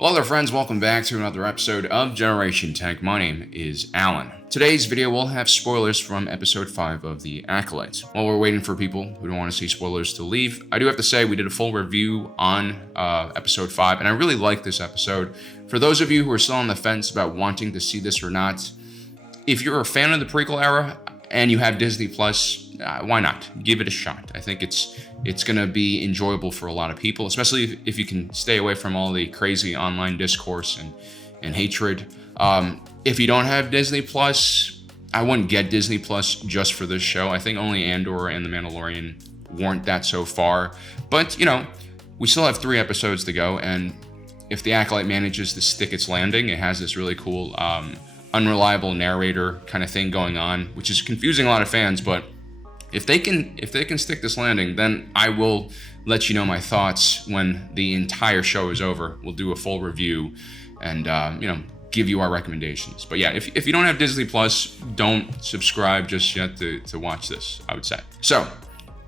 Hello there friends, welcome back to another episode of Generation Tech. My name is Alan. Today's video will have spoilers from episode 5 of the Acolyte. While we're waiting for people who don't want to see spoilers to leave, I do have to say we did a full review on episode 5, and I really like this episode. For those of you who are still on the fence about wanting to see this or not, if you're a fan of the prequel era and you have Disney Plus, why not? Give it a shot. I think it's going to be enjoyable for a lot of people, especially if you can stay away from all the crazy online discourse and hatred. If you don't have Disney Plus, I wouldn't get Disney Plus just for this show. I think only Andor and The Mandalorian warrant that so far. But, you know, we still have 3 episodes to go, and if the Acolyte manages to stick its landing, it has this really cool unreliable narrator kind of thing going on, which is confusing a lot of fans, but if they can stick this landing, then I will let you know my thoughts when the entire show is over. We'll do a full review and give you our recommendations. But yeah, if you don't have Disney Plus, don't subscribe just yet to watch this, I would say. So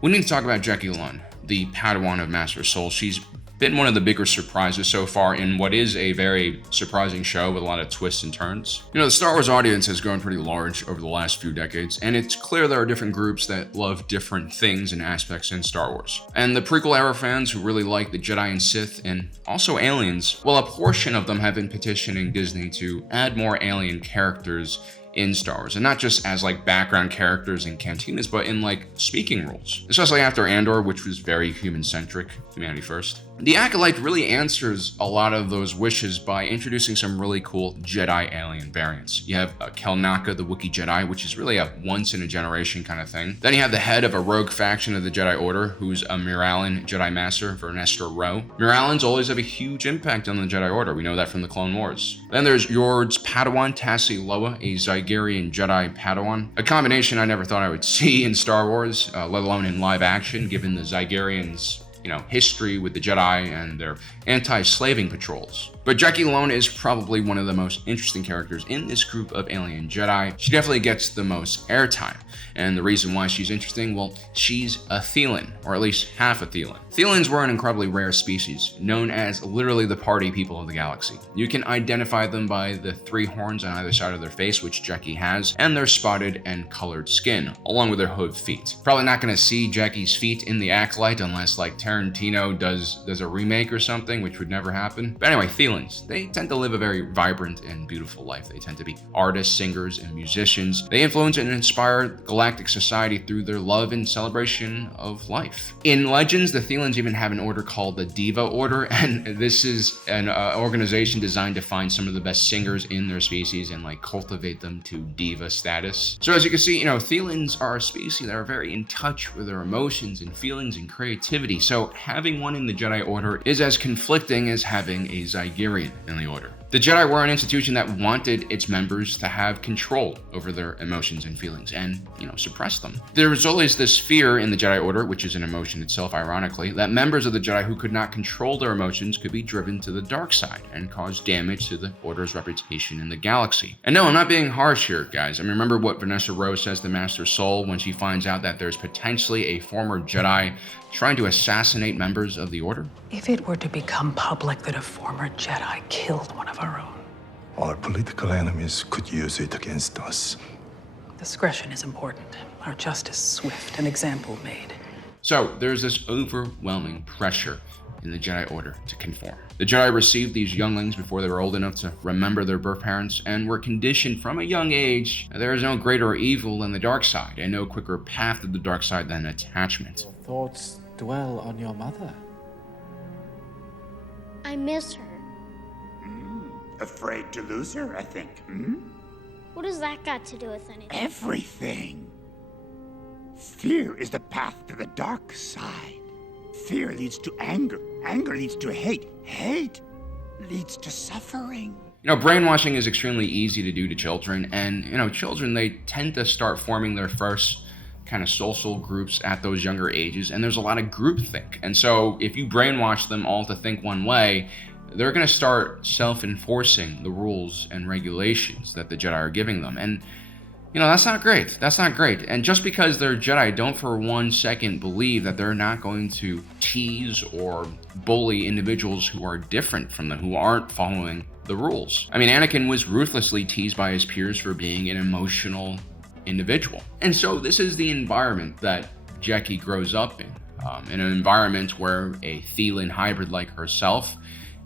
we need to talk about Jecki Lon, the Padawan of Master Soul. She's been one of the bigger surprises so far in what is a very surprising show with a lot of twists and turns. You know, the Star Wars audience has grown pretty large over the last few decades, and it's clear there are different groups that love different things and aspects in Star Wars. And the prequel era fans who really like the Jedi and Sith, and also aliens, well, a portion of them have been petitioning Disney to add more alien characters in Star Wars, and not just as like background characters in cantinas, but in like speaking roles, especially after Andor, which was very human-centric, humanity first. The Acolyte really answers a lot of those wishes by introducing some really cool Jedi alien variants. You have Kelnaka, the Wookiee Jedi, which is really a once-in-a-generation kind of thing. Then you have the head of a rogue faction of the Jedi Order, who's a Miralan Jedi Master, Vernestra Rwoh. Miralans always have a huge impact on the Jedi Order. We know that from the Clone Wars. Then there's Yord's Padawan, Tassi Loa, a Zygerian Jedi Padawan. A combination I never thought I would see in Star Wars, let alone in live action, given the Zygerians' history with the Jedi and their anti-slaving patrols. But Jecki Lon is probably one of the most interesting characters in this group of alien Jedi. She definitely gets the most airtime. And the reason why she's interesting, well, she's a Thelan, or at least half a Thelan. Thelans were an incredibly rare species, known as literally the party people of the galaxy. You can identify them by the 3 horns on either side of their face, which Jecki has, and their spotted and colored skin, along with their hooved feet. Probably not going to see Jecki's feet in the Acolyte unless like Tarantino does a remake or something, which would never happen. But anyway, Thelans, they tend to live a very vibrant and beautiful life. They tend to be artists, singers, and musicians. They influence and inspire galactic society through their love and celebration of life. In Legends, the Thelans even have an order called the Diva Order, and this is an organization designed to find some of the best singers in their species and like cultivate them to diva status. So as you can see, Thelans are a species that are very in touch with their emotions and feelings and creativity. So having one in the Jedi Order is as conflicting as having a Zygerian in the Order. The Jedi were an institution that wanted its members to have control over their emotions and feelings and, suppress them. There was always this fear in the Jedi Order, which is an emotion itself, ironically, that members of the Jedi who could not control their emotions could be driven to the dark side and cause damage to the Order's reputation in the galaxy. And no, I'm not being harsh here, guys. I mean, remember what Vernestra Rwoh says to Master Soul when she finds out that there's potentially a former Jedi trying to assassinate members of the Order? If it were to become public that a former Jedi killed one of our own, our political enemies could use it against us. Discretion is important. Our justice swift, an example made. So there's this overwhelming pressure in the Jedi Order to conform. The Jedi received these younglings before they were old enough to remember their birth parents and were conditioned from a young age that there is no greater evil than the dark side and no quicker path to the dark side than attachment. Your thoughts dwell on your mother. I miss her. Afraid to lose her, I think. What does that got to do with anything? Everything. Fear is the path to the dark side. Fear leads to anger. Anger leads to hate. Hate leads to suffering. Brainwashing is extremely easy to do to children, and, children, they tend to start forming their first kind of social groups at those younger ages, and there's a lot of groupthink. And so if you brainwash them all to think one way, they're going to start self-enforcing the rules and regulations that the Jedi are giving them. And You know, that's not great. That's not great. And just because they're Jedi, don't for 1 second believe that they're not going to tease or bully individuals who are different from them, who aren't following the rules. I mean, Anakin was ruthlessly teased by his peers for being an emotional individual. And so this is the environment that Jecki grows up in an environment where a Thelan hybrid like herself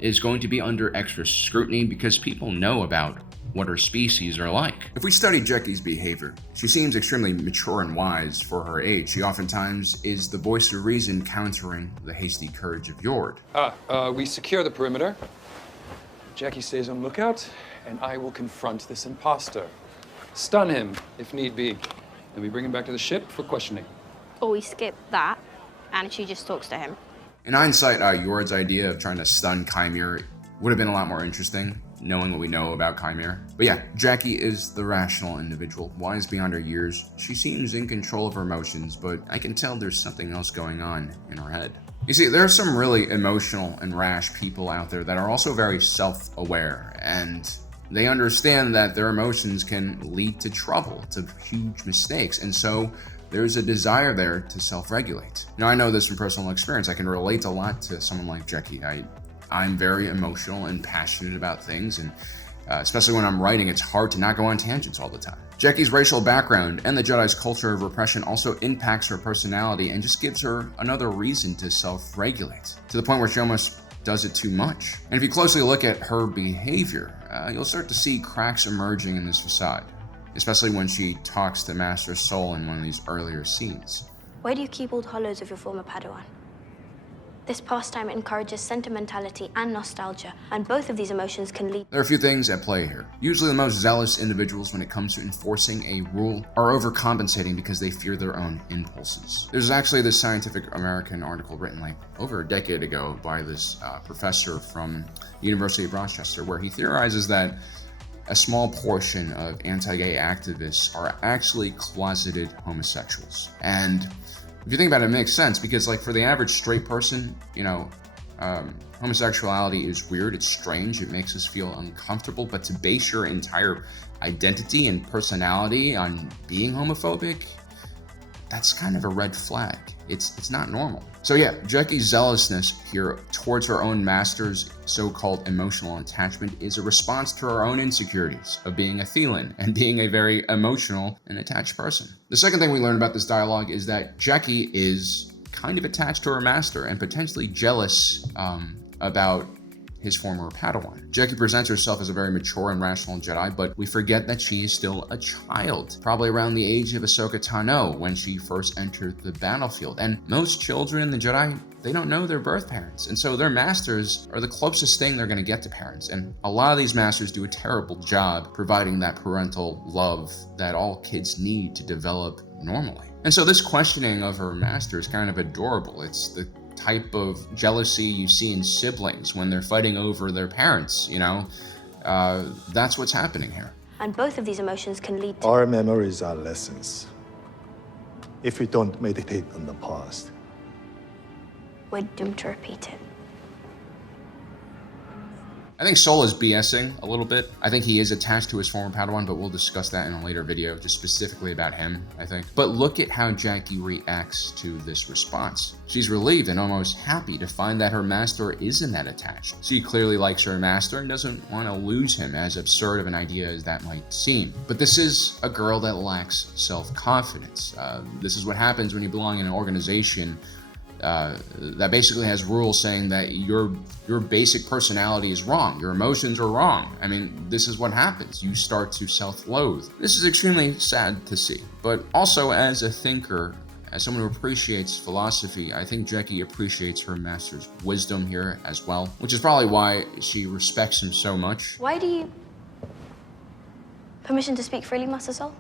is going to be under extra scrutiny because people know about what her species are like. If we study Jecki's behavior, she seems extremely mature and wise for her age. She oftentimes is the voice of reason countering the hasty courage of Yord. We secure the perimeter. Jecki stays on lookout, and I will confront this imposter. Stun him, if need be. Then we bring him back to the ship for questioning. Or we skip that, and she just talks to him. In hindsight, Yord's idea of trying to stun Chimere would have been a lot more interesting, knowing what we know about Chimere. But yeah, Jecki is the rational individual, wise beyond her years. She seems in control of her emotions, but I can tell there's something else going on in her head. You see, there are some really emotional and rash people out there that are also very self-aware, and they understand that their emotions can lead to trouble, to huge mistakes, and so there's a desire there to self-regulate. Now, I know this from personal experience. I can relate a lot to someone like Jecki. I'm very emotional and passionate about things, and especially when I'm writing, it's hard to not go on tangents all the time. Jecki's racial background and the Jedi's culture of repression also impacts her personality and just gives her another reason to self-regulate, to the point where she almost does it too much. And if you closely look at her behavior, you'll start to see cracks emerging in this facade, especially when she talks to Master Soul in one of these earlier scenes. Why do you keep old hollows of your former Padawan? This pastime encourages sentimentality and nostalgia, and both of these emotions can lead... There are a few things at play here. Usually the most zealous individuals when it comes to enforcing a rule are overcompensating because they fear their own impulses. There's actually this Scientific American article written like over a decade ago by this professor from the University of Rochester, where he theorizes that a small portion of anti-gay activists are actually closeted homosexuals. And if you think about it, it makes sense, because like for the average straight person, homosexuality is weird, it's strange, it makes us feel uncomfortable, but to base your entire identity and personality on being homophobic, that's kind of a red flag. It's not normal. So yeah, Jecki's zealousness here towards her own master's so-called emotional attachment is a response to her own insecurities of being a Thelan and being a very emotional and attached person. The second thing we learn about this dialogue is that Jecki is kind of attached to her master and potentially jealous about his former Padawan. Jecki presents herself as a very mature and rational Jedi, but we forget that she is still a child, probably around the age of Ahsoka Tano when she first entered the battlefield. And most children in the Jedi, they don't know their birth parents, and so their masters are the closest thing they're going to get to parents. And a lot of these masters do a terrible job providing that parental love that all kids need to develop normally. And so this questioning of her master is kind of adorable. It's the type of jealousy you see in siblings when they're fighting over their parents, that's what's happening here. And both of these emotions can lead to... Our memories are lessons. If we don't meditate on the past, we're doomed to repeat it. I think Sol is BSing a little bit. I think he is attached to his former Padawan, but we'll discuss that in a later video, just specifically about him, I think. But look at how Jecki reacts to this response. She's relieved and almost happy to find that her master isn't that attached. She clearly likes her master and doesn't want to lose him, as absurd of an idea as that might seem. But this is a girl that lacks self-confidence. This is what happens when you belong in an organization that basically has rules saying that your basic personality is wrong, your emotions are wrong. I mean, this is what happens. You start to self-loathe. This is extremely sad to see. But also, as a thinker, as someone who appreciates philosophy, I think Jecki appreciates her master's wisdom here as well, which is probably why she respects him so much. Why do you... Permission to speak freely, Master Sol?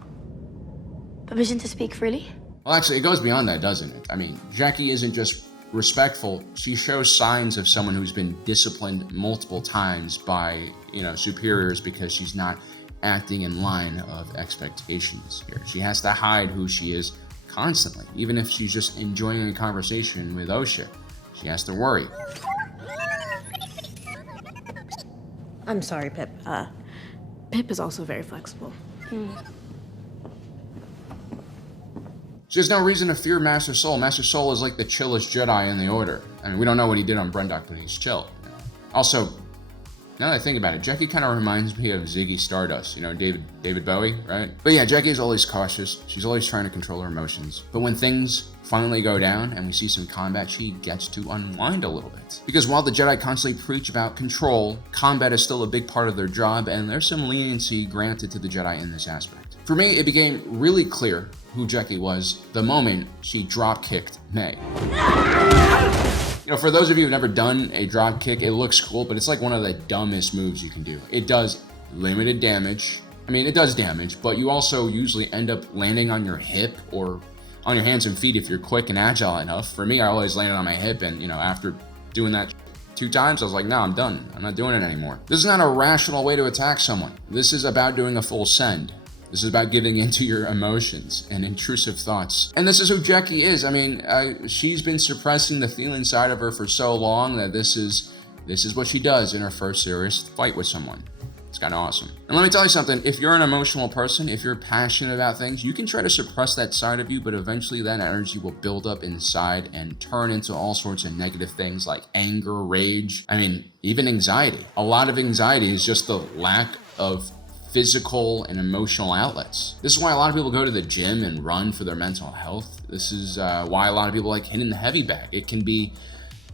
Permission to speak freely? Well, actually, it goes beyond that, doesn't it? I mean, Jecki isn't just respectful. She shows signs of someone who's been disciplined multiple times by, superiors because she's not acting in line of expectations here. She has to hide who she is constantly. Even if she's just enjoying a conversation with Osha, she has to worry. I'm sorry, Pip. Pip is also very flexible. She has no reason to fear Master Soul. Master Soul is like the chillest Jedi in the Order. I mean, we don't know what he did on Brendok, but he's chill. You know? Also, now that I think about it, Jecki kind of reminds me of Ziggy Stardust, you know, David Bowie, right? But yeah, Jecki is always cautious. She's always trying to control her emotions. But when things finally go down and we see some combat, she gets to unwind a little bit. Because while the Jedi constantly preach about control, combat is still a big part of their job, and there's some leniency granted to the Jedi in this aspect. For me, it became really clear who Jecki was the moment she drop-kicked May. You know, for those of you who've never done a drop kick, it looks cool, but it's like one of the dumbest moves you can do. It does limited damage. I mean, it does damage, but you also usually end up landing on your hip or on your hands and feet if you're quick and agile enough. For me, I always landed on my hip, and you know, after doing that 2 times, I was like, no, I'm done. I'm not doing it anymore. This is not a rational way to attack someone. This is about doing a full send. This is about giving into your emotions and intrusive thoughts. And this is who Jecki is. I mean, she's been suppressing the feeling side of her for so long that this is what she does in her first serious fight with someone. It's kind of awesome. And let me tell you something, if you're an emotional person, if you're passionate about things, you can try to suppress that side of you, but eventually that energy will build up inside and turn into all sorts of negative things like anger, rage, I mean, even anxiety. A lot of anxiety is just the lack of physical and emotional outlets. This is why a lot of people go to the gym and run for their mental health. This is why a lot of people like hitting the heavy bag. It can be,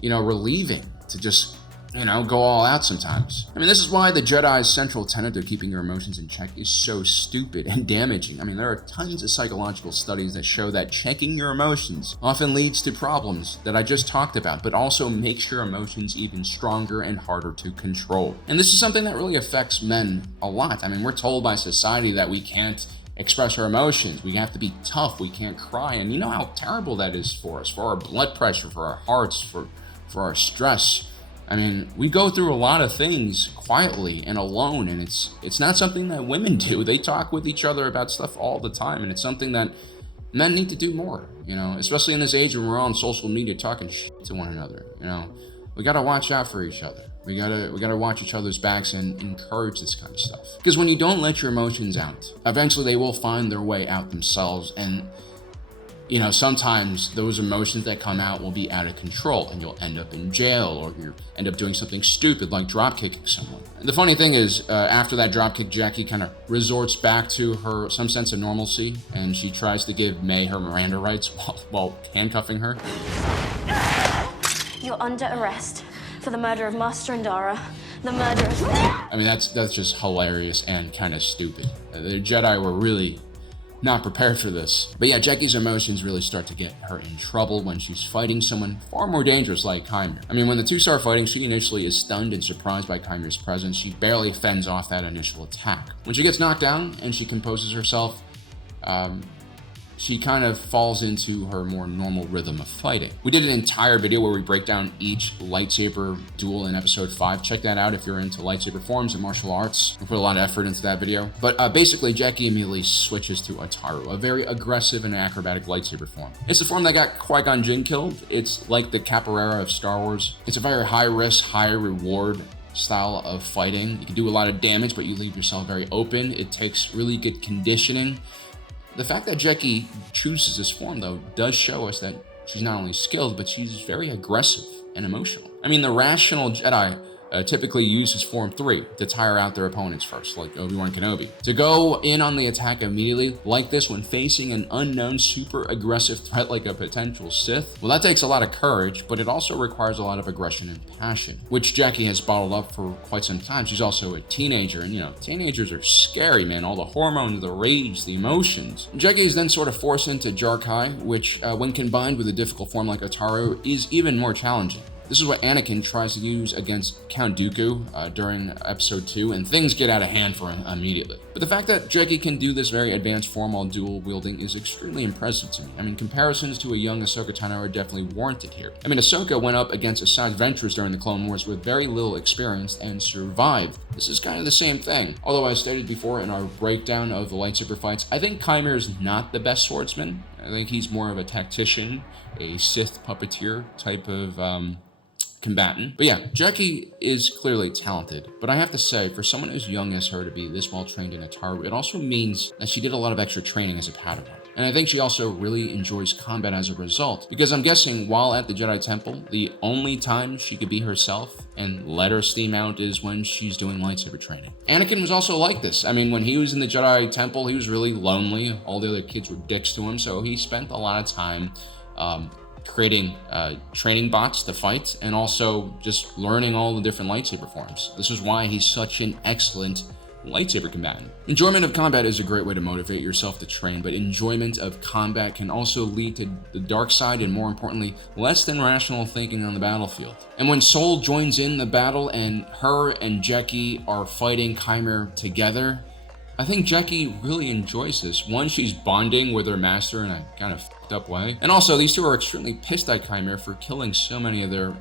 you know, relieving to just, you know, go all out sometimes. I mean, this is why the Jedi's central tenet of keeping your emotions in check is so stupid and damaging. I mean, there are tons of psychological studies that show that checking your emotions often leads to problems that I just talked about, but also makes your emotions even stronger and harder to control. And this is something that really affects men a lot. I mean, we're told by society that we can't express our emotions. We have to be tough. We can't cry. And you know how terrible that is for us, for our blood pressure, for our hearts, for our stress. I mean, we go through a lot of things quietly and alone, and it's not something that women do. They talk with each other about stuff all the time, and it's something that men need to do more, you know, especially in this age when we're on social media talking shit to one another. You know, we gotta watch out for each other. We gotta watch each other's backs and encourage this kind of stuff. Because when you don't let your emotions out, eventually they will find their way out themselves, and you know, sometimes those emotions that come out will be out of control and you'll end up in jail, or you end up doing something stupid like drop kicking someone. And the funny thing is, after that drop kick, Jecki kind of resorts back to some sense of normalcy, and she tries to give May her Miranda rights while handcuffing her. You're under arrest for the murder of Master Indara, the murder of... I mean, that's just hilarious and kind of stupid. The Jedi were really not prepared for this. But yeah, Jecki's emotions really start to get her in trouble when she's fighting someone far more dangerous like Khymr. I mean, when the two start fighting, she initially is stunned and surprised by Khymr's presence. She barely fends off that initial attack. When she gets knocked down and she composes herself, she kind of falls into her more normal rhythm of fighting. We did an entire video where we break down each lightsaber duel in episode 5. Check that out if you're into lightsaber forms and martial arts. We put a lot of effort into that video. But basically, Jecki immediately switches to Ataru, a very aggressive and acrobatic lightsaber form. It's the form that got Qui-Gon Jinn killed. It's like the Capoeira of Star Wars. It's a very high risk, high reward style of fighting. You can do a lot of damage, but you leave yourself very open. It takes really good conditioning. The fact that Jecki chooses this form, though, does show us that she's not only skilled, but she's very aggressive and emotional. I mean, the rational Jedi typically uses Form 3 to tire out their opponents first, like Obi-Wan Kenobi. To go in on the attack immediately, like this, when facing an unknown, super aggressive threat like a potential Sith, well, that takes a lot of courage, but it also requires a lot of aggression and passion, which Jecki has bottled up for quite some time. She's also a teenager, and you know, teenagers are scary, man. All the hormones, the rage, the emotions. Jecki is then sort of forced into Jarkai, which, when combined with a difficult form like Ataru, is even more challenging. This is what Anakin tries to use against Count Dooku during episode 2, and things get out of hand for him immediately. But the fact that Jecki can do this very advanced form while dual wielding is extremely impressive to me. I mean, comparisons to a young Ahsoka Tano are definitely warranted here. I mean, Ahsoka went up against Asajj Ventress during the Clone Wars with very little experience and survived. This is kind of the same thing. Although, as stated before in our breakdown of the lightsaber fights, I think Khymr is not the best swordsman. I think he's more of a tactician, a Sith puppeteer type of combatant. But yeah, Jecki is clearly talented, but I have to say, for someone as young as her to be this well trained in Ataru, it also means that she did a lot of extra training as a Padawan. And I think she also really enjoys combat as a result, because I'm guessing while at the Jedi Temple, the only time she could be herself and let her steam out is when she's doing lightsaber training. Anakin was also like this. I mean, when he was in the Jedi Temple, he was really lonely. All the other kids were dicks to him, so he spent a lot of time creating training bots to fight, and also just learning all the different lightsaber forms. This is why he's such an excellent lightsaber combatant. Enjoyment of combat is a great way to motivate yourself to train, but enjoyment of combat can also lead to the dark side and, more importantly, less than rational thinking on the battlefield. And when Soul joins in the battle and her and Jecki are fighting Chimera together, I think Jecki really enjoys this. One, she's bonding with her master in a kind of fucked up way. And also, these two are extremely pissed at Chimera for killing so many of their,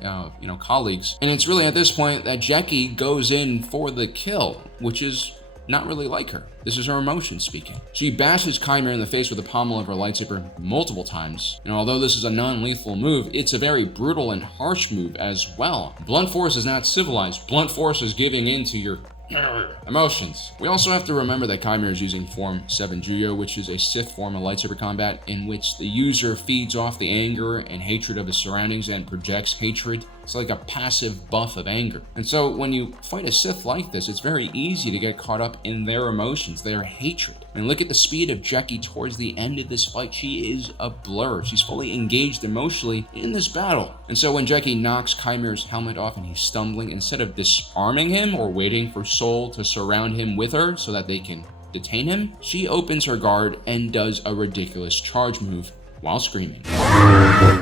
colleagues. And it's really at this point that Jecki goes in for the kill, which is not really like her. This is her emotion speaking. She bashes Chimera in the face with the pommel of her lightsaber multiple times. And although this is a non-lethal move, it's a very brutal and harsh move as well. Blunt force is not civilized. Blunt force is giving in to your emotions. We also have to remember that Chimera is using Form 7 Juyo, which is a Sith form of lightsaber combat in which the user feeds off the anger and hatred of his surroundings and projects hatred. It's like a passive buff of anger. And so when you fight a Sith like this, it's very easy to get caught up in their emotions, their hatred. And look at the speed of Jecki towards the end of this fight. She is a blur. She's fully engaged emotionally in this battle. And so when Jecki knocks Chimera's helmet off and he's stumbling, instead of disarming him or waiting for Soul to surround him with her so that they can detain him, she opens her guard and does a ridiculous charge move while screaming.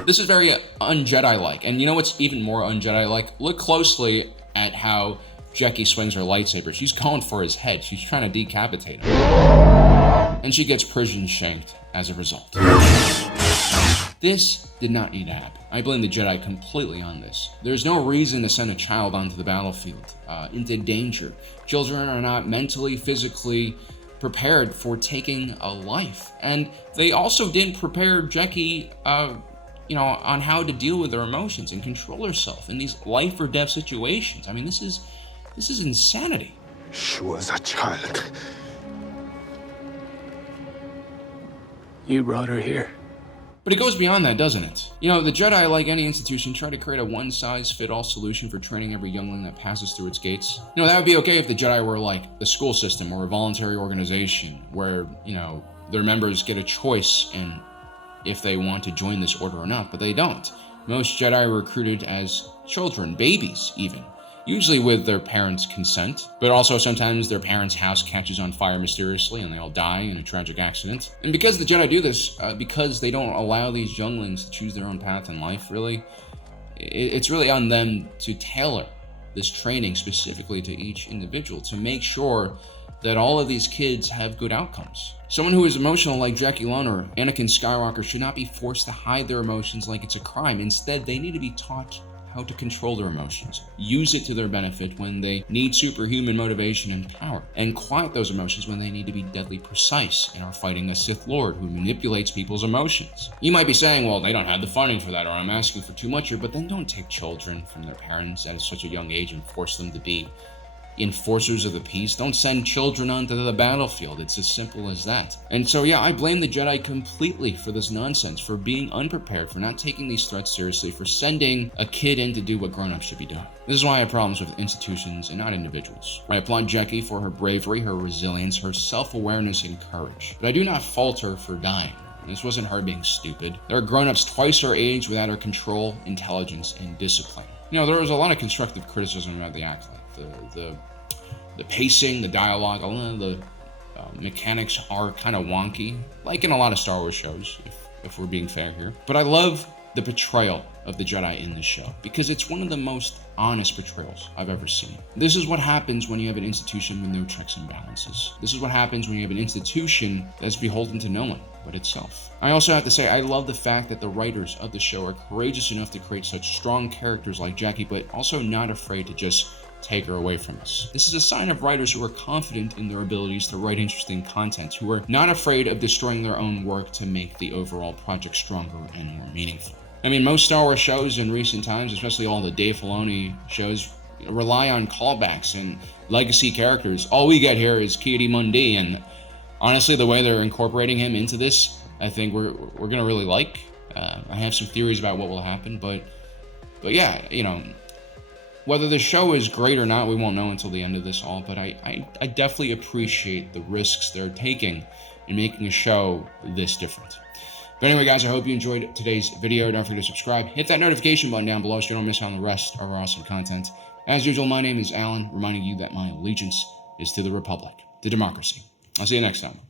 This is very un-Jedi-like, and you know what's even more un-Jedi-like? Look closely at how Jecki swings her lightsaber. She's going for his head. She's trying to decapitate him. And she gets prison shanked as a result. This did not need to happen. I blame the Jedi completely on this. There's no reason to send a child onto the battlefield, into danger. Children are not mentally, physically prepared for taking a life. And they also didn't prepare Jecki, on how to deal with her emotions and control herself in these life or death situations. I mean, this is insanity. She was a child. You brought her here. But it goes beyond that, doesn't it? You know, the Jedi, like any institution, try to create a one-size-fit-all solution for training every youngling that passes through its gates. You know, that would be okay if the Jedi were like the school system or a voluntary organization where, their members get a choice in if they want to join this order or not, but they don't. Most Jedi are recruited as children, babies even, usually with their parents' consent, but also sometimes their parents' house catches on fire mysteriously and they all die in a tragic accident. And because the Jedi do this, because they don't allow these younglings to choose their own path in life, really, it's really on them to tailor this training specifically to each individual to make sure that all of these kids have good outcomes. Someone who is emotional like Jecki Lon or Anakin Skywalker should not be forced to hide their emotions like it's a crime. Instead, they need to be taught how to control their emotions, use it to their benefit when they need superhuman motivation and power, and quiet those emotions when they need to be deadly precise and are fighting a Sith Lord who manipulates people's emotions. You might be saying, well, they don't have the funding for that, or I'm asking for too much here, but then don't take children from their parents at such a young age and force them to be enforcers of the peace. Don't send children onto the battlefield. It's as simple as that. And so, yeah, I blame the Jedi completely for this nonsense, for being unprepared, for not taking these threats seriously, for sending a kid in to do what grown-ups should be doing. This is why I have problems with institutions and not individuals. I applaud Jecki for her bravery, her resilience, her self-awareness, and courage. But I do not fault her for dying. This wasn't her being stupid. There are grown-ups twice her age without her control, intelligence, and discipline. There was a lot of constructive criticism about the Acolyte. The pacing, the dialogue, a lot of the mechanics are kind of wonky, like in a lot of Star Wars shows, if we're being fair here. But I love the portrayal of the Jedi in this show, because it's one of the most honest portrayals I've ever seen. This is what happens when you have an institution with no checks and balances. This is what happens when you have an institution that's beholden to no one but itself. I also have to say, I love the fact that the writers of the show are courageous enough to create such strong characters like Jecki, but also not afraid to just take her away from us. This is a sign of writers who are confident in their abilities to write interesting content, who are not afraid of destroying their own work to make the overall project stronger and more meaningful. I mean, most Star Wars shows in recent times, especially all the Dave Filoni shows, rely on callbacks and legacy characters. All we get here is Ki-Adi-Mundi, and honestly, the way they're incorporating him into this, I think we're gonna really like. I have some theories about what will happen, but yeah, you know, whether the show is great or not, we won't know until the end of this all. But I definitely appreciate the risks they're taking in making a show this different. But anyway, guys, I hope you enjoyed today's video. Don't forget to subscribe. Hit that notification button down below so you don't miss out on the rest of our awesome content. As usual, my name is Alan, reminding you that my allegiance is to the Republic, to democracy. I'll see you next time.